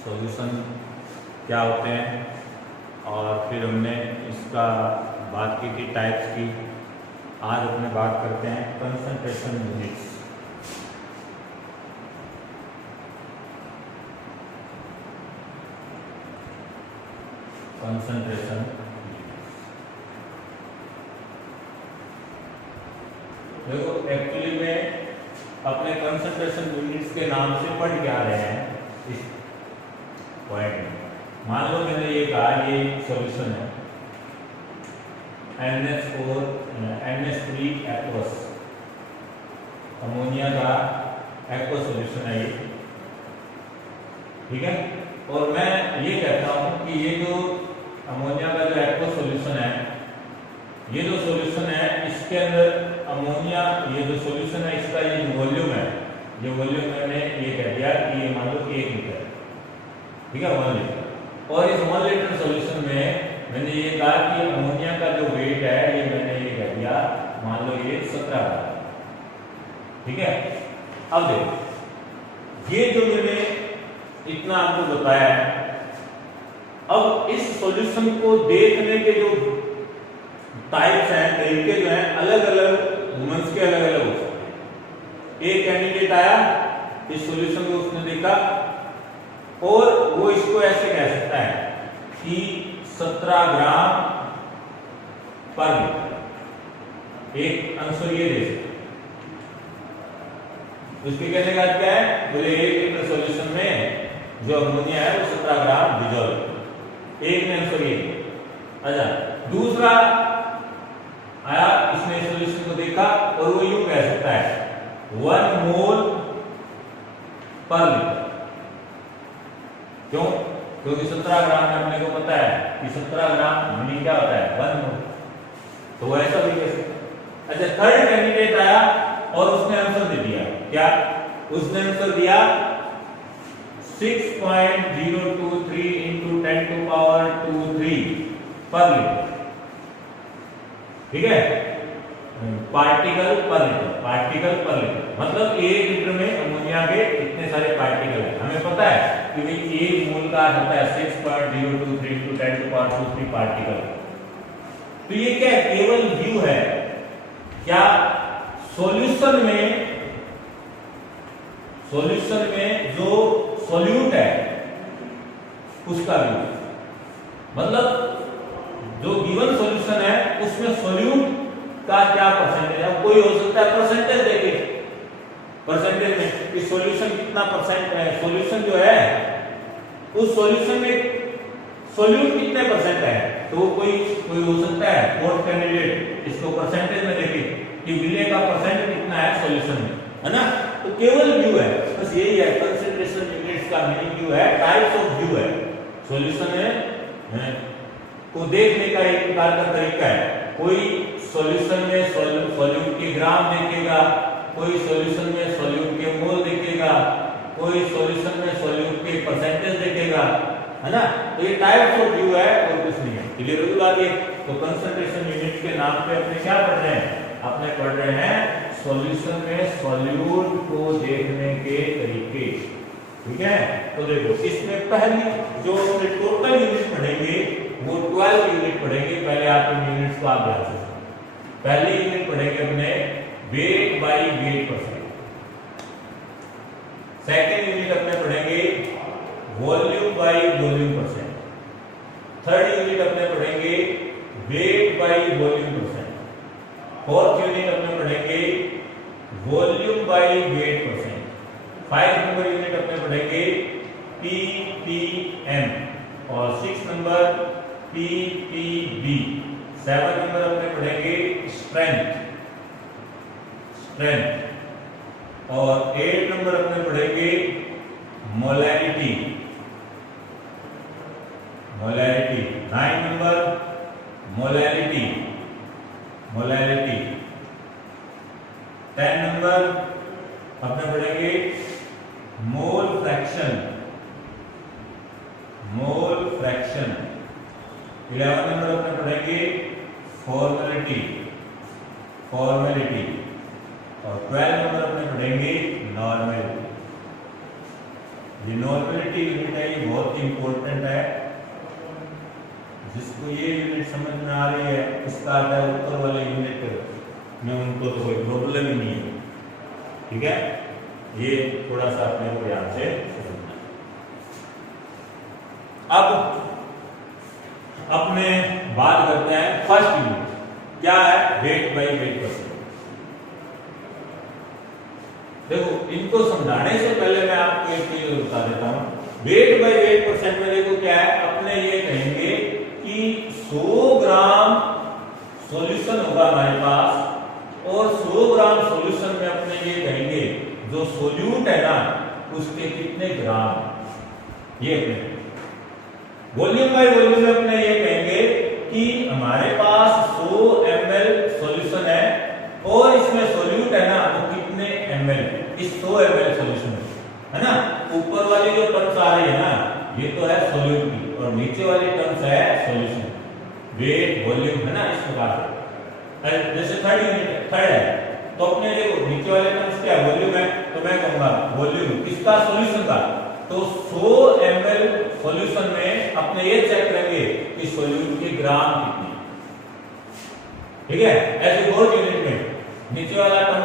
Solution क्या होते हैं, और फिर हमने इसका बात की थी टाइप्स की। आज अपने बात करते हैं कंसंट्रेशन यूनिट्स। कंसंट्रेशन देखो, एक्चुअली में अपने कंसंट्रेशन यूनिट्स के नाम से पढ़ के आ रहे हैं इस पॉइंट में। मान लो मैंने ये कहा ये सॉल्यूशन है NH3 एक्वस, अमोनिया का एक्वस सॉल्यूशन है ये, ठीक है। और मैं ये कहता हूं कि ये जो अमोनिया का जो एक्वस सॉल्यूशन है, ये जो सॉल्यूशन है इसके अंदर अमोनिया, ये जो सॉल्यूशन है इसका ये जो वॉल्यूम है, ये वॉल्यूम मैंने ये कह दिया कि ये मान लो 1 लीटर, ठीक है, 1 लीटर। और इस 1 लीटर सॉल्यूशन में मैंने ये कहा कि अमोनिया का जो वेट है ये मैंने ये कह दिया, मान लो ये 17 ग्राम, ठीक है। अब देखो ये जो मैंने इतना आपको बताया है, अब इस सॉल्यूशन को देखने के जो टाइप्स हैं, तरीके जो हैं, अलग अलग ह्यूमंस के अलग अलग हो सकते हैं। एक कैंडिडेट आया, इस सॉल्यूशन को उसने देखा और वो इसको ऐसे कह सकता है कि 17 ग्राम पर लीटर, एक आंसर ये दे सकते। उसके कहने का क्या है, बोले 1 लीटर सॉल्यूशन में जो अमोनिया है वो 17 ग्राम डिजॉल्व, एक ने आंसर ये। अच्छा, दूसरा आया, इसने सॉल्यूशन को देखा और वो यूं कह सकता है 1 मोल पर लीटर। क्यों? क्योंकि 17 ग्राम में अपने को पता है कि 17 ग्राम मीनिंग क्या होता है, 1 मोल, तो वो ऐसा भी कह सकता है। अच्छा, थर्ड कैंडिडेट आया और उसने आंसर दे दिया, क्या? उसने आंसर दिया 6.023 into 10⁻²3 पर लीटर, ठीक है, पार्टिकल पर लीटर। मतलब 1 लीटर में अमोनिया के इतने सारे पार्टिकल हैं। हमें पता है कि भाई 1 मोल का होता है 6.023 into 10⁻²3 पार्टिकल। तो ये क्या है, केवल व्यू है क्या सॉल्यूशन में जो सॉल्यूट है उसका व्यू, मतलब जो गिवन सॉल्यूशन है उसमें सॉल्यूट का क्या परसेंटेज है। कोई हो सकता है परसेंटेज देके, परसेंटेज में कि सॉल्यूशन कितना परसेंट है, सॉल्यूशन जो है उस सॉल्यूशन में सॉल्यूट कितने परसेंट है, तो कोई हो सकता है फोर्थ कैंडिडेट इसको परसेंटेज में देखे कि विले का परसेंट कितना है सॉल्यूशन में, है ना। तो केवल व्यू है, बस यही है कंसंट्रेशन यूनिट्स का मीनिंग। व्यू है, टाइप्स ऑफ व्यू है, सॉल्यूशन है को देखने का एक प्रकार का तरीका है। कोई सॉल्यूशन में सॉल्यूट के ग्राम देखेगा, कोई सॉल्यूशन में सॉल्यूट के मोल देखेगा, कोई सॉल्यूशन में सॉल्यूट के परसेंटेज देखेगा, है ना। तो ये टाइप्स ऑफ व्यू है और कुछ नहीं है। क्लियर हो बात ये? तो कंसंट्रेशन यूनिट के नाम पे अपने क्या पढ़ रहे हैं, अपने पढ़ रहे हैं सॉल्यूशन में सॉल्यूट को देखने के तरीके, ठीक है। तो देखो इसमें पहली जो अपने टोटल यूनिट पढ़ेंगे वो 12 यूनिट पढ़ेंगे। पहले आप इन यूनिट्स को आप ध्यान से, पहली यूनिट पढ़ेंगे अपने weight by weight percent. Second unit अपने पढ़ेंगे volume by volume percent. Third unit अपने पढ़ेंगे weight by volume percent. Fourth unit अपने पढ़ेंगे volume by weight percent. 5 number unit अपने पढ़ेंगे ppm और 6 नंबर ppb। 7 नंबर अपने पढ़ेंगे स्ट्रेंथ और 8 नंबर अपने पढ़ेंगे मोलैरिटी। 9 number molarity. 10 नंबर अपने पढ़ेंगे मोल फ्रैक्शन। 11 नंबर अपने पढ़ेंगे फॉर्मेलिटी और 12 नंबर अपने पढ़ेंगे नॉर्मल। रिन्यूएबिलिटी यूनिट है, ये बहुत इंपॉर्टेंट है। जिसको ये यूनिट समझ में आ रही है, इसका आता है ऊपर वाले यूनिट में, उनको तो कोई प्रॉब्लम ही नहीं है। ठीक है, ये थोड़ा सा अपने को ध्यान से समझना। अब अपने बात करते हैं फर्स्ट यूनिट, क्या है? Wait by weight percent. देखो, इनको समझाने से पहले मैं आपको एक चीज बता देता हूं। वेट बाई वेट परसेंट में देखो क्या है, अपने ये कहेंगे कि 100 ग्राम सॉल्यूशन होगा हमारे पास, और 100 ग्राम सॉल्यूशन में अपने ये कहेंगे जो सोल्यूट है ना, उसके कितने ग्राम। ये अपने वॉल्यूम बाई वॉल्यूम में अपने ये कहेंगे कि हमारे पास 100 ml सॉल्यूशन है, और इसमें सोल्यूट है ना, वो कितने ml, इस 100 ml सॉल्यूशन है ना। ऊपर वाली जो टर्म्स आ रही है ना, ये तो है सोल्यूट की, और नीचे वाली टर्म्स है सॉल्यूशन, वेट वॉल्यूम है ना, इस प्रकार से। जैसे थर्ड यूनिट थर्ड है, तो अपने देखो नीचे वाले टर्म्स क्या वॉल्यूम है, तो मैं कहूंगा वॉल्यूम किसका? सॉल्यूशन का। तो 100 ml सॉल्यूशन में अपने ये चेक करेंगे कि सोल्यूट के ग्राम कितने। ठीक है, ऐसे फोर्थ यूनिट में नीचे वाला टर्म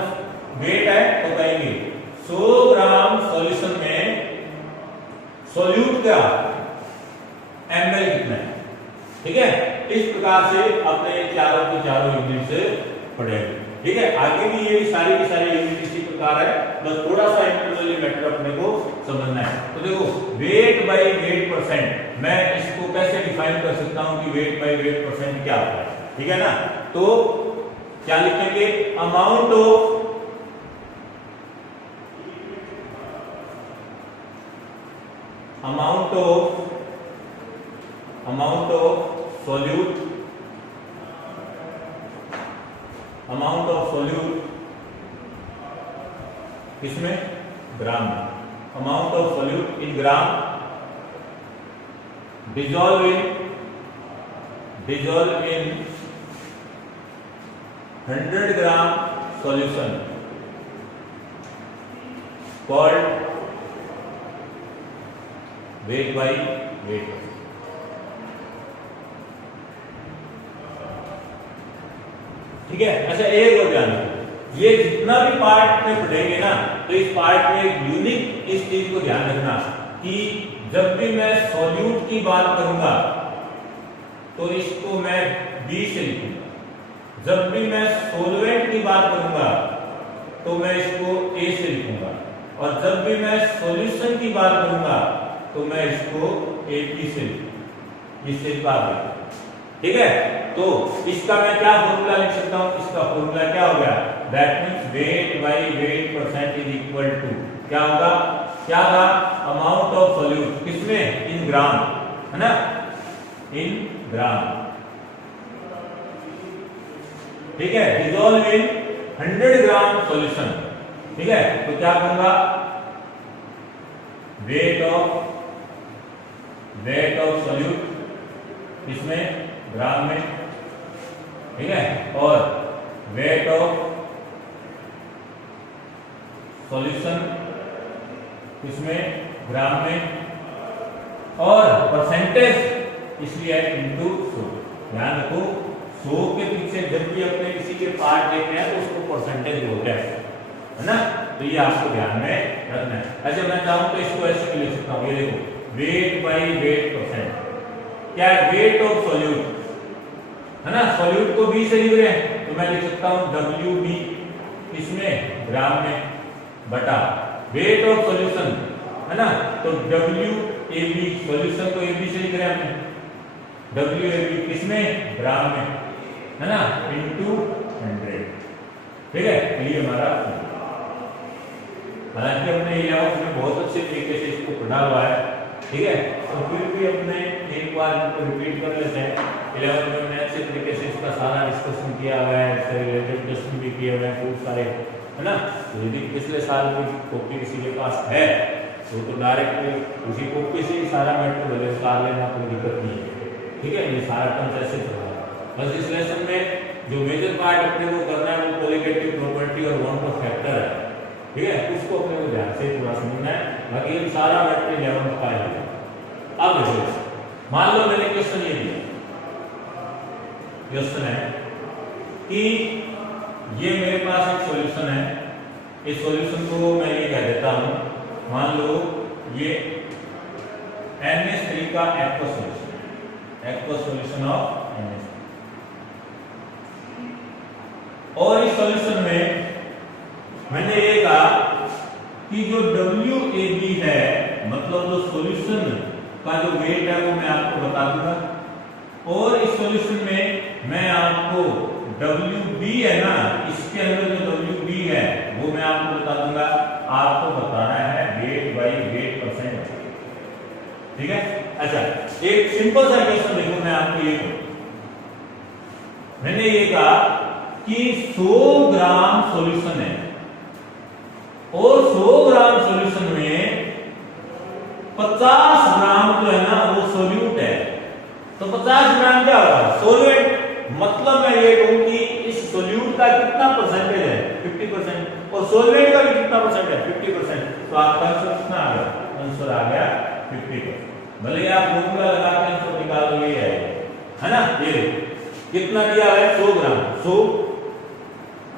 वेट है, तो कहेंगे 100 ग्राम सॉल्यूशन में सोल्यूट का ml कितना है। ठीक है, इस प्रकार से अपने चारों की चारों यूनिट से पढ़ेंगे। ठीक है, आगे भी ये सारी की सारी यूनिट इसी प्रकार है, बस थोड़ा सा इंटरनली मैटर अपने को समझना है। तो देखो, वेट बाई वेट परसेंट, मैं इसको कैसे डिफाइन कर सकता हूं कि वेट बाई वेट परसेंट क्या होता है। ठीक है ना, तो क्या लिखेंगे? अमाउंट ऑफ सोल्यूट किसमें? ग्राम में। Amount of solute in gram dissolve in 100 gram solution called wait by wait. ठीक है, अच्छा एक और ध्यान रखो, ये जितना भी पार्ट में पढ़ेंगे ना, तो इस पार्ट में एक यूनिक इस चीज को ध्यान रखना कि जब भी मैं सॉल्यूट की बात करूंगा तो इसको मैं बी से लिखूंगा, जब भी मैं सोलवेंट की बात करूंगा तो मैं इसको ए से लिखूंगा, और जब भी मैं सॉल्यूशन की बात करूंगा तो मैं इसको एपी से लिखूंगा, इससे बात। ठीक है, तो इसका मैं क्या फॉर्मूला लिख सकता हूं? इसका फॉर्मूला क्या हो गया? That means weight by weight percent is equal to क्या होगा? क्या था? अमाउंट ऑफ सोल्यूट किसमें? इन ग्राम, है ना, इन ग्राम। ठीक है, डिसॉल्व इन 100 ग्राम सॉल्यूशन। ठीक है, तो क्या करूंगा? वेट ऑफ सोल्यूट इसमें ग्राम में। ठीक है, और वेट ऑफ सॉल्यूशन इसमें ग्राम में, और परसेंटेज इसलिए इनटू 100। ध्यान रखो, 100 के पीछे जब भी अपने किसी के पार्ट लेते हैं तो उसको परसेंटेज बोलते हैं, है ना। तो ये आपको ध्यान में रखना है। ऐसे मैं चाहूं तो इसको ऐसे भी लिख सकता हूं, ये देखो, वेट बाई वेट परसेंट क्या है? वेट ऑफ सोल्यूट, है ना, सोल्यूट को बी से लिख रहे हैं तो मैं लिख सकता हूं WB इसमें ग्राम में, बटा वेट ऑफ सॉल्यूशन, है ना, तो WAB, सॉल्यूशन को AB से लिख रहे हैं हमने, WAB किसमें? ग्राम में, है ना, इनटू 100। ठीक है, ये हमारा, हालांकि हमने 11th में बहुत अच्छे तरीके से इसको पढ़ा हुआ है। ठीक है, तो फिर भी अपने एक बार इसको रिपीट कर लेते हैं। 11th में हमने अच्छे तरीके से इसका सारा डिस्कशन किया हुआ है, इससे रिलेटेड क्वेश्चन भी किए हुए हैं खूब सारे, है ना। तो यदि पिछले साल की कॉपी किसी के पास है तो डायरेक्ट उसी कॉपी से ही सारा मैटर भले उतार लेना, कोई दिक्कत नहीं है। ठीक है, ये सारा टर्म्स ऐसे चल रहा है। बस इस लेसन में जो मेजर पार्ट अपने को करना है वो कोलिगेटिव प्रॉपर्टी और वन ऑफ फैक्टर है। ठीक है, उसको अपने को ध्यान से पूरा समझना है। बाकी ये सारा वेक्टर 11 का है। अब देखो, मान लो मैंने क्वेश्चन ये दिया, क्वेश्चन है कि ये मेरे पास एक सॉल्यूशन है, इस सॉल्यूशन को मैं ये कह देता हूं, मान लो ये NH3 का एक्वा सॉल्यूशन ऑफ NH3, और इस सॉल्यूशन में मैंने ये कहा कि जो WAB है, मतलब जो सॉल्यूशन का जो वेट है वो मैं आपको बता दूंगा, और इस सॉल्यूशन में मैं आपको WB है ना, इसके अंदर जो WB है वो मैं आपको बता दूंगा। आपको बताना है वेट बाई वेट परसेंट, ठीक है। अच्छा, एक सिंपल सा क्वेश्चन देखो, मैं आपको ये मैंने ये कहा कि 100 ग्राम सॉल्यूशन है, और 100 ग्राम सॉल्यूशन में 50 ग्राम जो है ना वो सोल्यूट है, तो 50 ग्राम क्या होगा? सोल्वेंट। मतलब मैं ये कहूं कि इस सोल्यूट का कितना परसेंटेज है? 50%, और सोल्वेंट का भी कितना परसेंट है? 50%। तो आपका आंसर कितना आ गया? आंसर आ गया 50%। भले आप फॉर्मूला लगा के आंसर निकाल लो, ये है ना। ये कितना दिया है? 100 ग्राम। 100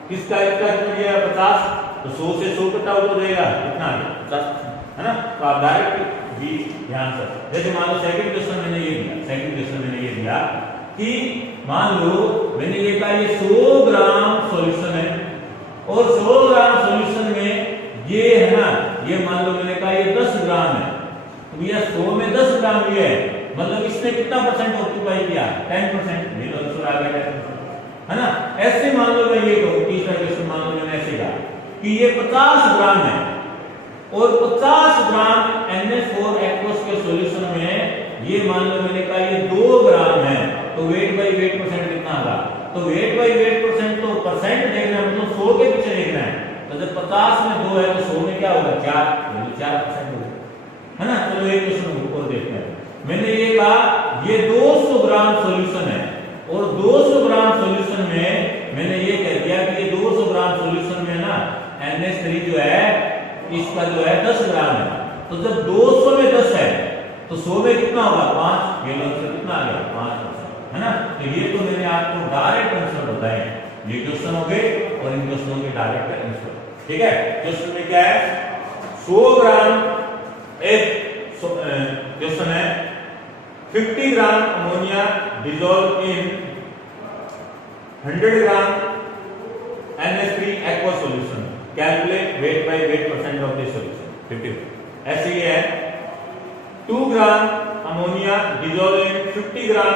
किसका कितना दिया है? 50। तो 100 से 100 कटा हो जाएगा, कितना आ गया? 50%, है ना। तो आप डायरेक्ट भी ध्यान से, जैसे मान लो सेकंड क्वेश्चन मैंने ये दिया, सेकंड क्वेश्चन मैंने ये दिया कि मान लो मैंने ये कहा ये 100 ग्राम सॉल्यूशन है, और 100 ग्राम सॉल्यूशन में ये है ना, ये मान लो मैंने कहा ये 10 ग्राम है, तो ये 100 में 10 ग्राम ये है, मतलब इसने कितना परसेंट ऑक्यूपाई किया? 10%। ये तो आंसर आ गया, है ना। ऐसे मान लो मैं ये कहूं, तीसरा क्वेश्चन मान लो मैंने ऐसे कहा कि ये 50 ग्राम है, और 50 ग्राम NH4 एक्वस के सॉल्यूशन में ये मान लो मैंने कहा ये 2 ग्राम है, तो वेट बाई वेट परसेंट कितना आएगा? तो वेट बाई वेट परसेंट, तो परसेंट देखना है, मतलब 100 के पीछे देखना है। तो जब 50 में 2 है तो 100 में क्या होगा? 4, यानी 4% होगा, है ना। चलो एक क्वेश्चन और देखते हैं। मैंने ये कहा ये 200 ग्राम सॉल्यूशन है, और 200 ग्राम सॉल्यूशन में मैंने ये कह दिया कि ये 200 ग्राम सॉल्यूशन में ना NH3 जो है इसका जो है 10 ग्राम है, तो जब 200 में 10 है तो 100 में कितना होगा? 5। ये आंसर कितना आ गया? 5%, है ना। तो ये तो मैंने आपको डायरेक्ट आंसर बताए, ये क्वेश्चन हो गए, और इन क्वेश्चनों के डायरेक्ट आंसर, ठीक है। क्वेश्चन में क्या है? 100 ग्राम एक क्वेश्चन है, 50 gram ammonia dissolve in 100 gram NH3 aqua solution, calculate weight by weight percent of this solution 50। ऐसे ही है 2 gram ammonia dissolve in 50 gram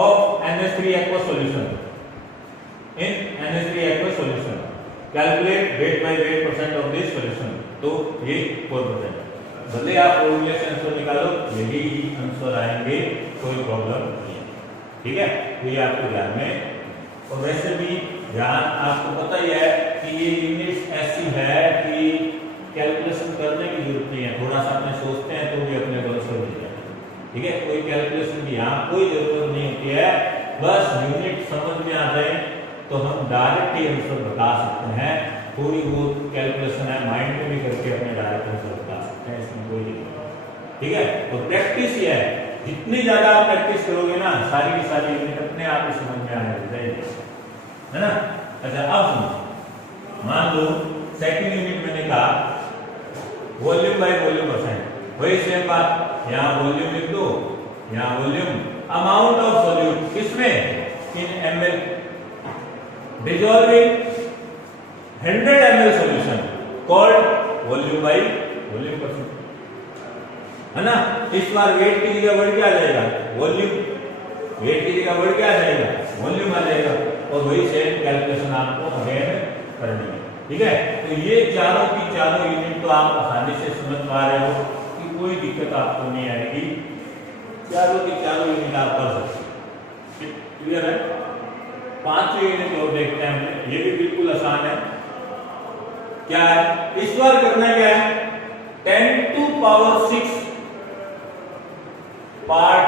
of NH3 aqua solution in NH3 aqua solution, calculate weight by weight percent of this solution. तो ये 4%। भले आप फॉर्मूले से answer निकालो, यही आंसर आएंगे, कोई प्रॉब्लम नहीं है, ठीक है। तो ये आपको ध्यान में, और वैसे भी ध्यान आपको पता ही है कि ये यूनिट ऐसी है कि कैलकुलेशन करने की जरूरत नहीं है, थोड़ा सा अपने सोचते हैं तो भी अपने को आंसर मिल जाएगा, ठीक है। कोई कैलकुलेशन की यहाँ कोई जरूरत नहीं होती है, बस यूनिट समझ में आ जाए तो हम डायरेक्ट ही आंसर बता सकते हैं। थोड़ी बहुत कैलकुलेशन है माइंड में भी करके अपने डायरेक्ट आंसर बता सकते हैं, इसमें कोई दिक्कत नहीं, ठीक है। तो प्रैक्टिस ही है, जितनी ज्यादा आप प्रैक्टिस करोगे ना, सारी की सारी यूनिट अपने आप ही समझ में आने लग जाएगी, है ना। अच्छा, अब सुनो, मान लो सेकंड यूनिट मैंने कहा वॉल्यूम बाय वॉल्यूम परसेंट, वही सेम बात, यहाँ वॉल्यूम लिख दो, यहाँ वॉल्यूम, अमाउंट ऑफ सॉल्यूट किसमें? इन ml, dissolving 100 ml solution called volume by volume percent, है ना। इस बार वेट की जगह बढ़ के आ जाएगा वॉल्यूम, वेट की जगह बढ़ के आ जाएगा वॉल्यूम आ जाएगा, और वही सेम कैलकुलेशन आपको अगेन करनी है, ठीक है। तो ये चारों की चारों यूनिट तो आप आसानी से समझ पा रहे हो कि कोई दिक्कत आपको नहीं आएगी, चारों की चारों यूनिट आप कर सकते हैं, क्लियर है। पांचवी यूनिट और देखते हैं हमने, ये भी बिल्कुल आसान है। क्या है इस बार करना? क्या है 10⁶ पार्ट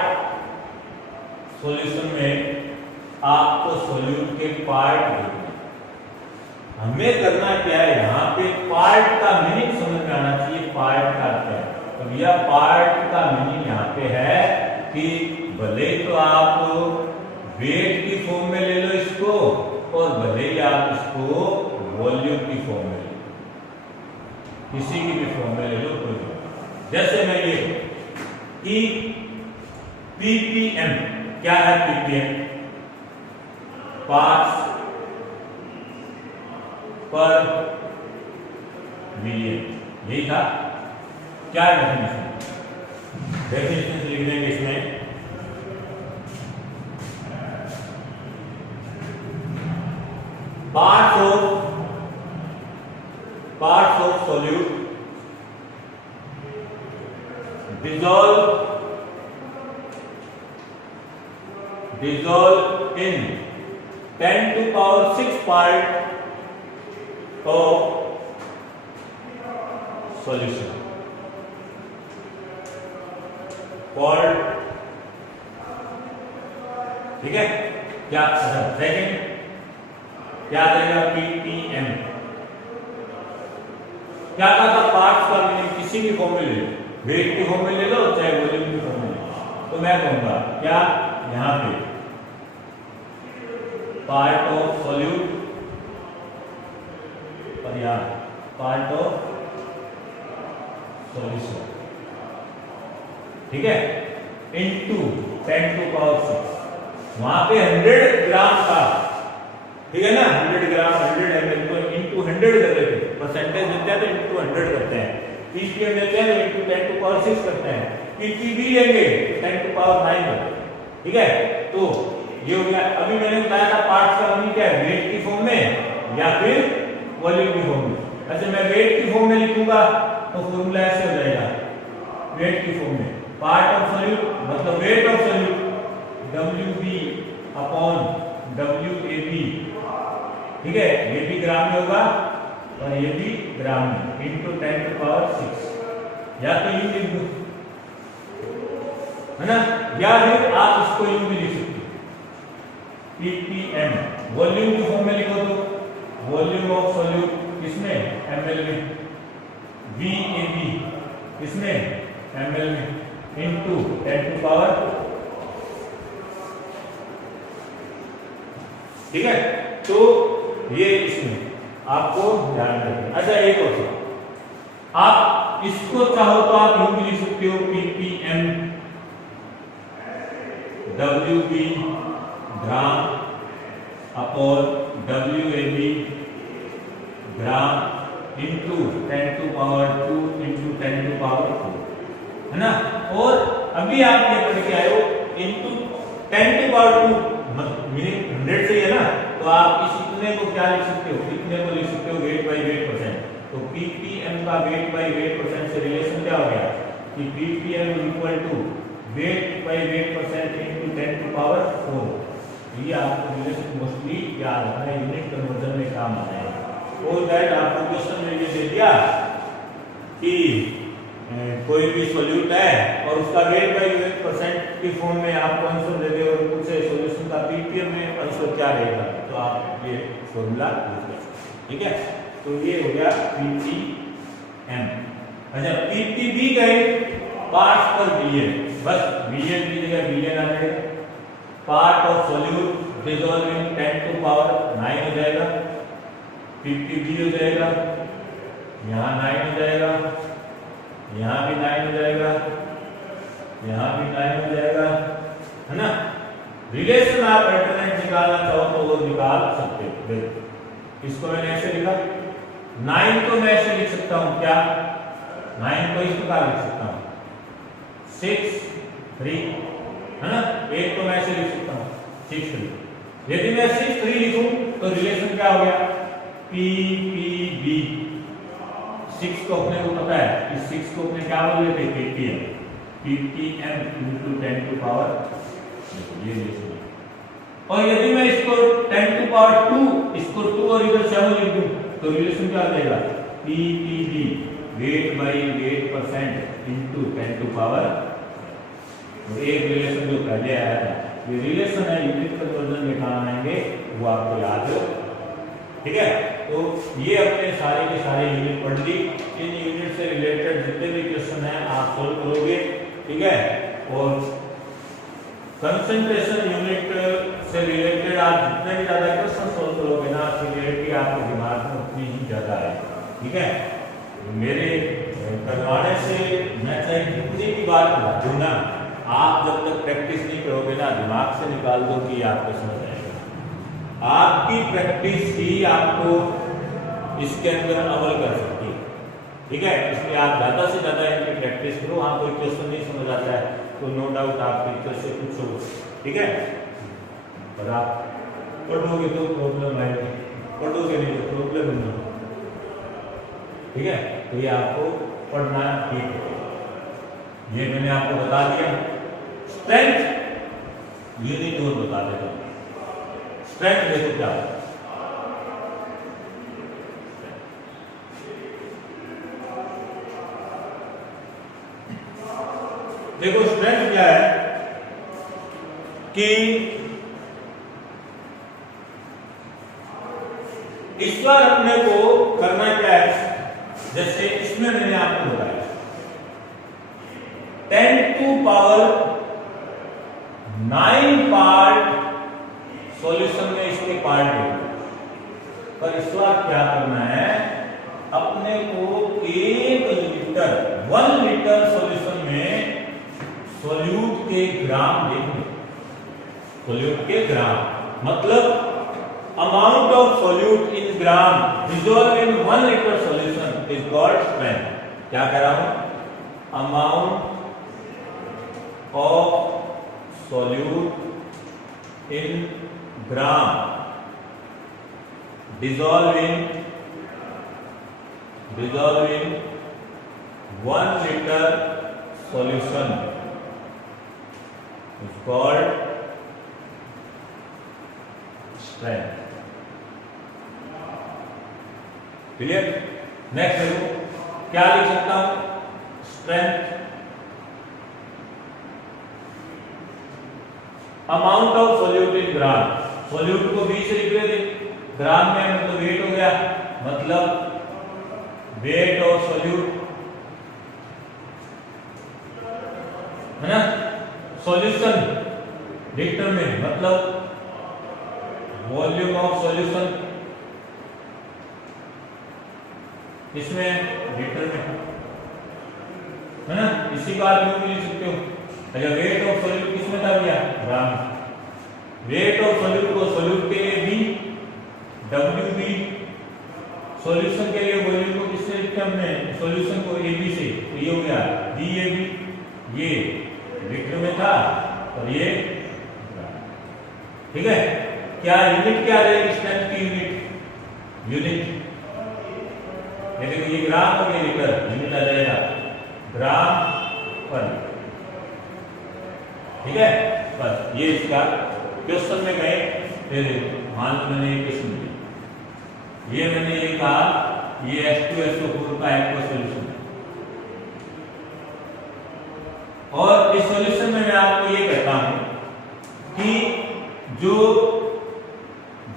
सॉल्यूशन में आपको सॉल्यूट के पार्ट देखना, हमें करना क्या है, यहाँ पे पार्ट का मीनिंग समझ में आना चाहिए। पार्ट का क्या है, तो यह पार्ट का मीनिंग यहाँ पे है कि भले तो आप वेट की फॉर्म में ले लो इसको, और भले ही आप इसको वॉल्यूम की फॉर्म में ले लो, किसी की भी फॉर्म में ले लो कोई नहीं। जैसे मैं ये कि पीपीएम क्या है, पीपीएम पार्ट्स पर मिलियन, यही था। क्या डेफिनेशन लिख देंगे इसमें, parts of solute dissolve in 10 to power 6 part of solution called, ठीक है क्या, सेकंड क्या आ जाएगा, पीपीएम। क्या कहा था, पार्ट्स का मीनिंग किसी भी फॉर्म में ले लो, वेट की फॉर्म में ले लो चाहे वॉल्यूम की फॉर्म में ले लो। तो मैं कहूंगा क्या, यहां पे पार्ट ऑफ सॉल्यूट और यहां पार्ट ऑफ सॉल्यूशन, ठीक है, इनटू 10 टू पावर 6। वहां पे 100 ग्राम का, ठीक है ना, 100 ग्राम 100 ml को इनटू 100 कर लेते हैं, परसेंटेज देते हैं तो इनटू 100 करते हैं, पीपीएम देते हैं तो इनटू 10 टू पावर 6 करते हैं, पीपीबी लेंगे 10 टू पावर 9 करते हैं, ठीक है। तो ये हो गया। अभी मैंने बताया था पार्ट्स का मीनिंग क्या है, वेट की फॉर्म में या फिर वॉल्यूम की फॉर्म में। अच्छा मैं वेट की फॉर्म में लिखूंगा तो फॉर्मूला ऐसे हो जाएगा, वेट की फॉर्म में पार्ट ऑफ सॉल्यूट मतलब weight of solute WB upon WAB, ठीक है, ये भी ग्राम में होगा और ये भी ग्राम में, इनटू 10 टू पावर 6, या तो यूं लिख दो, है ना, या फिर आप इसको यूं भी लिख सकते हो, ppm वॉल्यूम की फॉर्म में लिखो तो वॉल्यूम ऑफ सॉल्यूट किसमें, ml में, VAB किसमें, ml में, इनटू 10 टू पावर, ठीक है। तो ये इसमें आपको ध्यान रखना। अच्छा एक और चीज, आप इसको चाहो तो आप यूं भी लिख सकते हो, ppm WB gram upon WAB gram into 10 to power 2 into 10 to power 4, है ना। और अभी आप ये पढ़ के आए हो इनटू 10 टू पावर 2 मीनिंग 100 से है ना, तो आप इस इतने को क्या लिख सकते हो, इतने को लिख सकते हो वेट बाई वेट परसेंट। तो पीपीएम का वेट बाई वेट परसेंट से रिलेशन क्या हो गया कि ppm equal to weight by weight percent into 10 to power 4। ये आपको रिलेशन मोस्टली याद रखना है, यूनिट कन्वर्जन में काम आता है। और दैट आपको क्वेश्चन में ये दे दिया कि कोई भी सॉल्यूट है और उसका वेट बाई वेट परसेंट की फॉर्म में आपको आंसर दे दे और पूछे सॉल्यूशन का पीपीएम में आंसर क्या रहेगा, तो आप ये फॉर्मूला यूज कर सकते हैं, ठीक है। तो ये हो गया पीपीएम। अच्छा पीपीबी गए पार्ट्स पर बिलियन, बस बिलियन की जगह बिलियन आ जाएगा। Part of solute dissolving 10 to power 9 हो जाएगा, पीपीबी हो जाएगा, यहाँ 9 हो जाएगा, यहाँ भी 9 हो जाएगा, यहाँ भी 9 हो जाएगा, है ना। रिलेशन आप डिटरमिनेंट निकालना चाहो तो वो निकाल सकते हो। इसको मैंने ऐसे लिखा, 9 को मैं ऐसे लिख सकता हूँ, क्या 9 को इस प्रकार लिख सकता हूँ 6 3, है ना। 1 को मैं ऐसे लिख सकता हूँ 6 3। यदि मैं 6 3 लिखूं तो रिलेशन क्या हो गया, पीपीबी। 6 को अपने को पता है, इस 6 को अपने क्या बोल लेते हैं, PPM, PPM into 10 to power, ये रिलेशन। और यदि मैं इसको 10 टू पावर 2, इसको 2 और इधर 7 लिख दूं तो रिलेशन क्या आ जाएगा, PPB weight by weight percent into 10 to power. एक रिलेशन जो पहले आया था, ये रिलेशन है यूनिट कन्वर्जन में कहां आएंगे वो आपको याद ठीक है, तो ये अपने सारे के सारे यूनिट पढ़ ली। इन यूनिट से रिलेटेड जितने भी क्वेश्चन हैं आप सोल्व करोगे, ठीक है। और कंसंट्रेशन यूनिट से रिलेटेड आप जितने भी ज्यादा क्वेश्चन सोल्व करोगे ना, क्लियरिटी आपके दिमाग में उतनी ही ज्यादा है, ठीक है। मेरे करवाने से मैं चाहे कितनी भी बात दूं ना, आप जब तक प्रैक्टिस नहीं करोगे ना, दिमाग से निकाल दो कि आपको समझ आएगा। आपकी प्रैक्टिस ही आपको इसके अंदर अमल कर सकती है, ठीक है। इसलिए आप ज्यादा से ज्यादा इनकी प्रैक्टिस करो। हाँ, कोई क्वेश्चन नहीं समझ आता है तो नो डाउट आप टीचर से पूछो, ठीक है। और आप पढ़ोगे तो प्रॉब्लम आएगी, पढ़ोगे नहीं तो प्रॉब्लम नहीं, ठीक है। तो ये आपको पढ़ना ठीक है, ये मैंने आपको बता दिया। स्ट्रेंथ यूनिट और बता देता हूं। स्ट्रेंथ देखो क्या है, देखो स्ट्रेंथ क्या है कि इस बार अपने को करना क्या है, जैसे इसमें मैंने आपको बताया 10 to power 9 पार्ट सॉल्यूशन में इसके पार्ट देंगे। पर इस बार क्या करना है, अपने को 1 लीटर सॉल्यूशन में सोल्यूट के ग्राम देखने। सोल्यूट के ग्राम मतलब amount of solute in gram dissolved in 1 liter solution is called strength। क्या कह रहा हूं, amount of solute in gram dissolved in 1 liter solution is called strength। Clear. Next देखो क्या लिख सकता हूं, strength amount of solute in gram. Solute को 20 लिख रहे थे, ग्राम में मतलब वेट हो गया, मतलब वेट ऑफ सोल्यूट है ना। सॉल्यूशन लीटर में मतलब वॉल्यूम ऑफ सॉल्यूशन, इसमें लीटर में है ना। इसी का आप भी लिख सकते हो। अच्छा, वेट ऑफ सोल्यूट किसमें था भैया, ग्राम। वेट ऑफ सोल्यूट को सोल्यूट के लिए बी, डब्ल्यू बी, सॉल्यूशन के लिए वॉल्यूम को किससे लिखते हमने, सॉल्यूशन को ए बी से, तो ये हो गया बी ए बी। ये लीटर में था और ये, ठीक है। क्या यूनिट क्या रहेगी स्ट्रेंथ की, यूनिट ये देखो, ये ग्राम और ये लीटर, यूनिट आ जाएगा ग्राम पर, ठीक है। बस ये इसका क्वेश्चन में गए। फिर मान लो मैंने ये क्वेश्चन दिया, ये मैंने ये कहा ये H2SO4 का एक्वा सॉल्यूशन है, और इस सॉल्यूशन में मैं आपको ये कहता हूं कि जो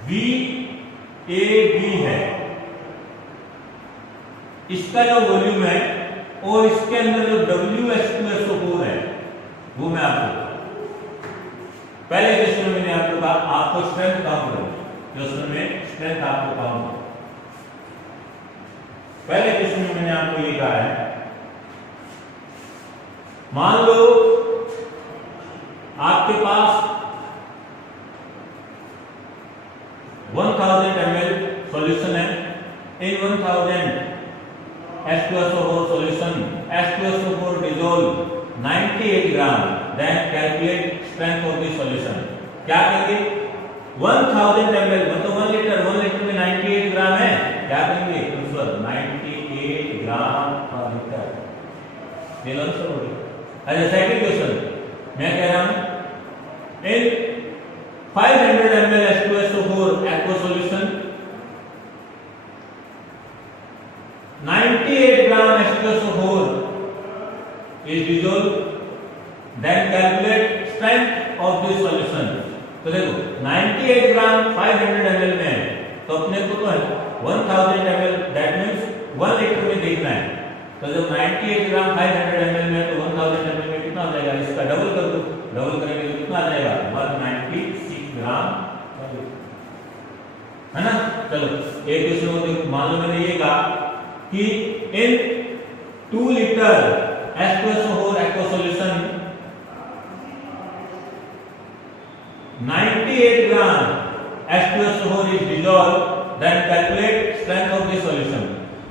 VAB है इसका जो वॉल्यूम है और इसके अंदर जो WH2SO4 है वो मैं आपको पहले क्वेश्चन में मैंने आपको कहा आपको स्ट्रेंथ काउंट करना, क्वेश्चन में स्ट्रेंथ आपको काउंट करना। पहले क्वेश्चन में मैंने आपको ये कहा है, मान लो आपके पास 1000 ml सॉल्यूशन है। इन 1000 H2SO4 solution, H2SO4 dissolve 98 gram, then calculate strength of the solution। क्या करेंगे, 1000 ml मतलब 1 लीटर में 98 ग्राम है, क्या करेंगे आंसर 98 ग्राम पर लीटर। ये आंसर हो गया। अच्छा, सेकंड क्वेश्चन मैं कह रहा हूं इन 500 ml H2SO4 aqua solution 98 gram H2SO4 is dissolved, then calculate strength of this solution। तो देखो 98 ग्राम 500 ml में तो अपने को तो 1000 ml, दैट मीन्स 1 लीटर में देखना है। तो जब 98 ग्राम 500 ml में, तो 1000 ml में कितना हो जाएगा, इसका डबल कर दो, डबल करेंगे तो कितना आ जाएगा 196 ग्राम, है ना। चलो एक दूसरे को मान लो मैंने ये कहा कि इन 2 litre H2SO4 aqueous solution 98 gram H2SO4 is dissolved, then calculate strength of the solution।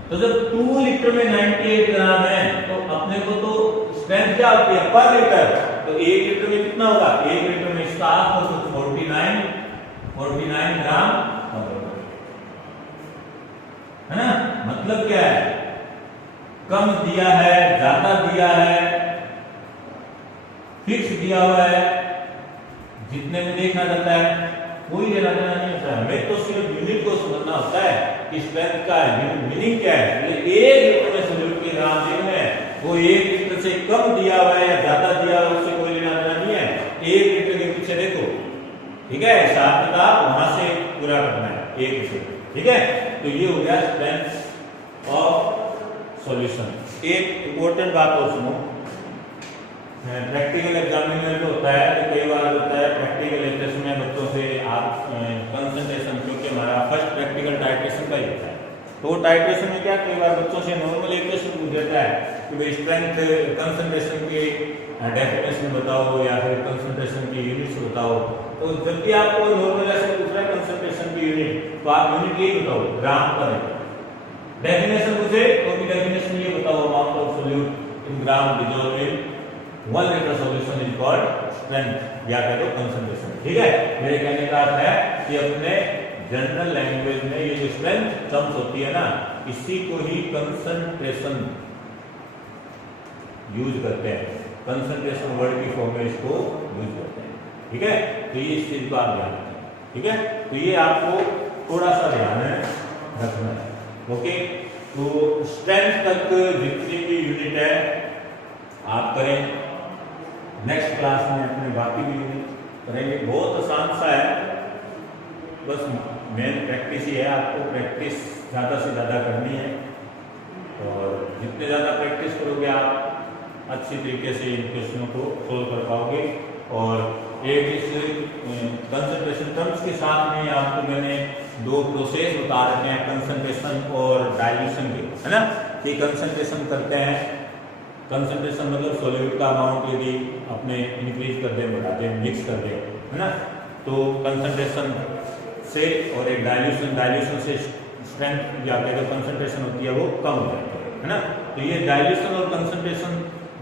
तो जब 2 लीटर में 98 ग्राम है तो अपने को तो स्ट्रेंथ क्या होती है पर लीटर, तो 1 लीटर में कितना होगा, 1 लीटर में इसका 49 ग्राम, है ना। मतलब क्या है, कम दिया है, ज्यादा दिया है, फिक्स दिया हुआ है, जितने में देखना जाता है, कोई लेना देना नहीं होता है। हमें तो सिर्फ यूनिट को समझना होता है कि स्ट्रेंथ का मीनिंग क्या है। 1 लीटर में सोल्यूट के ग्राम देखने हैं, वो 1 लीटर से कम दिया हुआ है या ज्यादा दिया हुआ है, उससे कोई लेना देना नहीं है। 1 लीटर के पीछे देखो, ठीक है, हिसाब किताब वहां से पूरा करना है 1 लीटर, ठीक है। तो ये हो गया स्ट्रेंथ ऑफ सॉल्यूशन। एक इंपॉर्टेंट बात और सुनो, प्रैक्टिकल एग्जामिनेशन में होता है, तो कई बार होता है प्रैक्टिकल लेते समय बच्चों से आप कंसंट्रेशन, क्योंकि हमारा फर्स्ट प्रैक्टिकल टाइट्रेशन का ही होता है, तो टाइट्रेशन में क्या कई बार बच्चों से नॉर्मल एक क्वेश्चन पूछ देता है कि भाई स्ट्रेंथ कंसंट्रेशन की डेफिनेशन बताओ या फिर कंसंट्रेशन की यूनिट्स बताओ। तो जब भी आपको नॉर्मल ऐसे पूछ रहा है कंसंट्रेशन की यूनिट, तो आप यूनिट यही बताओ ग्राम पर है। डेफिनेशन पूछे तो भी डेफिनेशन ये बताओ, amount of solute in gram dissolved in 1 litre solution is called strength, या कह दो कंसंट्रेशन, ठीक है। मेरे कहने का अर्थ है कि अपने जनरल लैंग्वेज में ये जो स्ट्रेंथ टर्म्स होती है ना, इसी को ही कंसंट्रेशन यूज करते हैं, कंसंट्रेशन वर्ड की फॉर्म में इसको यूज करते हैं, ठीक है। तो ये इस चीज को आप ध्यान रखें, ठीक है। तो ये आपको थोड़ा सा ध्यान रखना है, ओके। तो स्ट्रेंथ तक जितनी भी यूनिट है आप करें, नेक्स्ट क्लास में अपने बाकी भी यूनिट करेंगे। बहुत आसान सा है, बस मेन प्रैक्टिस ही है, आपको प्रैक्टिस ज़्यादा से ज़्यादा करनी है, और जितने ज़्यादा प्रैक्टिस करोगे आप अच्छी तरीके से इन क्वेश्चनों को सोल्व कर पाओगे। और एक इस कंसंट्रेशन टर्म्स के साथ में आपको मैंने 2 प्रोसेस बता रखे हैं, कंसंट्रेशन और डाइल्यूशन के, है ना। कि कंसंट्रेशन करते हैं, कंसंट्रेशन मतलब सोल्यूट का अमाउंट यदि अपने इंक्रीज कर दें, बढ़ा दें, मिक्स कर दें, है ना, तो कंसंट्रेशन से, और एक डाइल्यूशन से स्ट्रेंथ या जो कंसंट्रेशन होती है वो कम हो जाती है ना। तो ये डाइल्यूशन और कंसंट्रेशन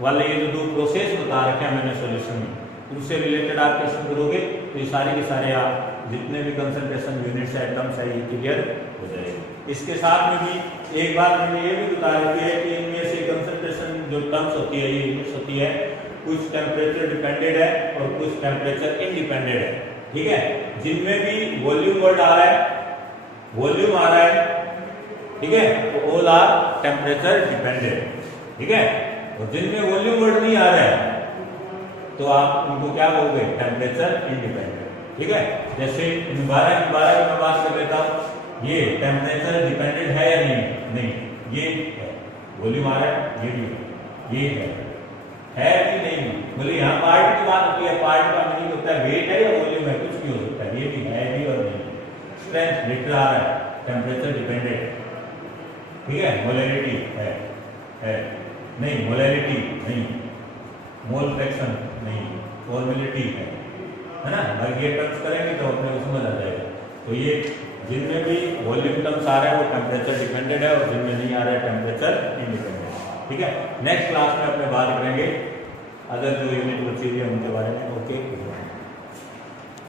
वाले ये जो 2 प्रोसेस बता रखे हैं मैंने सॉल्यूशन में, उनसे रिलेटेड आप क्वेश्चन करोगे तो ये सारे के सारे आप जितने भी कंसंट्रेशन यूनिट्स है, टर्म्स है, ये क्लियर हो जाएगी। इसके साथ में भी एक बात मैंने ये भी बता रखी है कि इनमें से कंसंट्रेशन जो टर्म्स होती है, ये यूनिट्स होती है, कुछ टेम्परेचर डिपेंडेड है और कुछ टेम्परेचर इंडिपेंडेंट है, ठीक है। जिनमें भी वॉल्यूम वर्ड आ रहा है, वॉल्यूम आ रहा है, ठीक है, तो ऑल आर टेम्परेचर डिपेंडेंट, ठीक है। और जिनमें वॉल्यूम वर्ड नहीं आ रहा है तो आप उनको क्या बोलोगे, टेम्परेचर इंडिपेंडेंट, ठीक है। जैसे 12 की मैं बात कर लेता हूँ, ये टेम्परेचर डिपेंडेंट है या नहीं, ये है, वॉल्यूम आ रहा है, ये भी है, ये है कि नहीं। बोले यहाँ पार्ट की बात होती है, पार्ट का मीनिंग होता है वेट है या वॉल्यूम है, कुछ भी हो सकता है, ये भी है भी और नहीं। स्ट्रेंथ लीटर आ रहा है, टेम्परेचर डिपेंडेंट, ठीक है। मोलैरिटी है नहीं, मोलैरिटी नहीं, मोल फ्रैक्शन नहीं, फॉर्मेलिटी है ना। अगर ये टर्म्स करेंगे तो अपने को समझ आ जाएगा। तो ये जिनमें भी वॉल्यूम टर्म्स आ रहा है वो टेम्परेचर डिपेंडेंट है, और जिनमें नहीं आ रहा है टेम्परेचर इंडिपेंडेंट, ठीक है। नेक्स्ट क्लास में अपने बात करेंगे अदर जो यूनिट बची हुई है उनके बारे में, ओके।